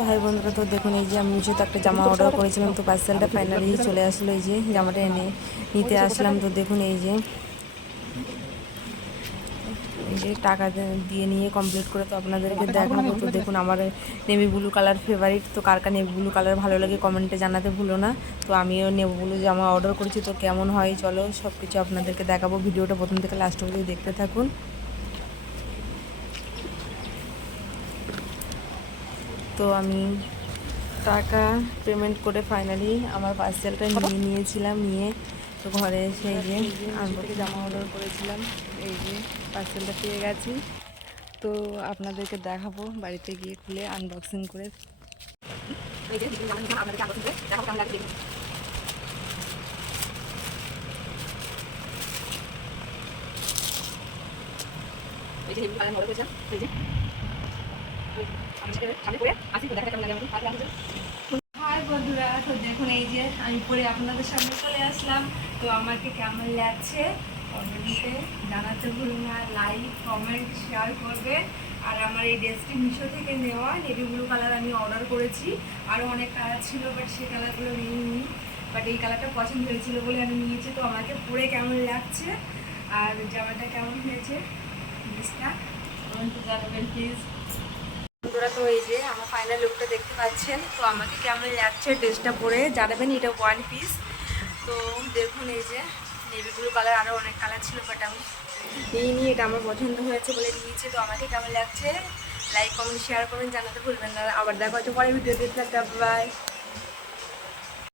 তো হাই বন্ধুরা, তো দেখুন এই যে আমি মিশোতে একটা জামা অর্ডার করেছিলাম, তো পার্সেলটা ফাইনালি চলে আসলো। এই যে জামাটা নিতে আসলাম। তো দেখুন এই যে টাকা দিয়ে নিয়ে কমপ্লিট করে তো আপনাদেরকে দেখাবো। তো দেখুন আমার নেভি ব্লু কালার ফেভারিট, তো কার কার নেভি ব্লু কালার ভালো লাগে কমেন্টে জানাতে ভুলো না। তো আমিও নেভি ব্লু জামা অর্ডার করেছি, তো কেমন হয় চলো সব কিছু আপনাদেরকে দেখাবো। ভিডিওটা প্রথম থেকে লাস্ট অবধি দেখতে থাকুন। তো আমি টাকা পেমেন্ট করে ফাইনালি আমার পার্সেলটা নিয়েছিলাম। নিয়ে তো ঘরে এসে এই যে আনবক্সিং জামা অর্ডার করেছিলাম, এই যে পার্সেলটা পেয়ে গেছি। তো আপনাদেরকে দেখাবো বাড়িতে গিয়ে খুলে আনবক্সিং করে। এই যে আপনাদেরকে আনবক্সিং করে দেখাবো কেমন লাগে। এই যে কালার অর্ডার করেছিলাম, এই যে আমি সামনে পরে আসি, তো দেখা কেমন লাগে আমাকে। হাই বন্ধুরা, তো দেখুন এই যে আমি পরে আপনাদের সামনে চলে আসলাম। তো আমাকে কেমন লাগছে কমেন্টে জানাতে ভুলুন না, লাইক কমেন্ট শেয়ার করবে। আর আমার এই ড্রেসটি মিশো থেকে নেওয়া নেভি ব্লু কালার আমি অর্ডার করেছি। আরও অনেক কালার ছিল, বাট সেই কালারগুলো নিইনি, বাট এই কালারটা পছন্দ হয়েছিল বলে আমি নিয়েছি। তো আমাকে পরে কেমন লাগছে আর জামাটা কেমন হয়েছে ড্রেসটা কমেন্টে জানাবেন প্লিজ। বন্ধুরা, তো এই যে আমার ফাইনাল লুকটা দেখতে পাচ্ছেন। তো আমাকে কেমন লাগছে ড্রেসটা পরে জানাবেন। এটা ওয়ান পিস। তো দেখুন এই যে নেভি ব্লু কালার, আরও অনেক কালার ছিল, বাট আমি নিয়ে এটা আমার পছন্দ হয়েছে বলে নিয়েছি। তো আমাকে কেমন লাগছে লাইক কমেন্ট শেয়ার করবেন, জানাতে ভুলবেন না। আবার দেখা হচ্ছে পরে ভিডিও দেখতে। বাই।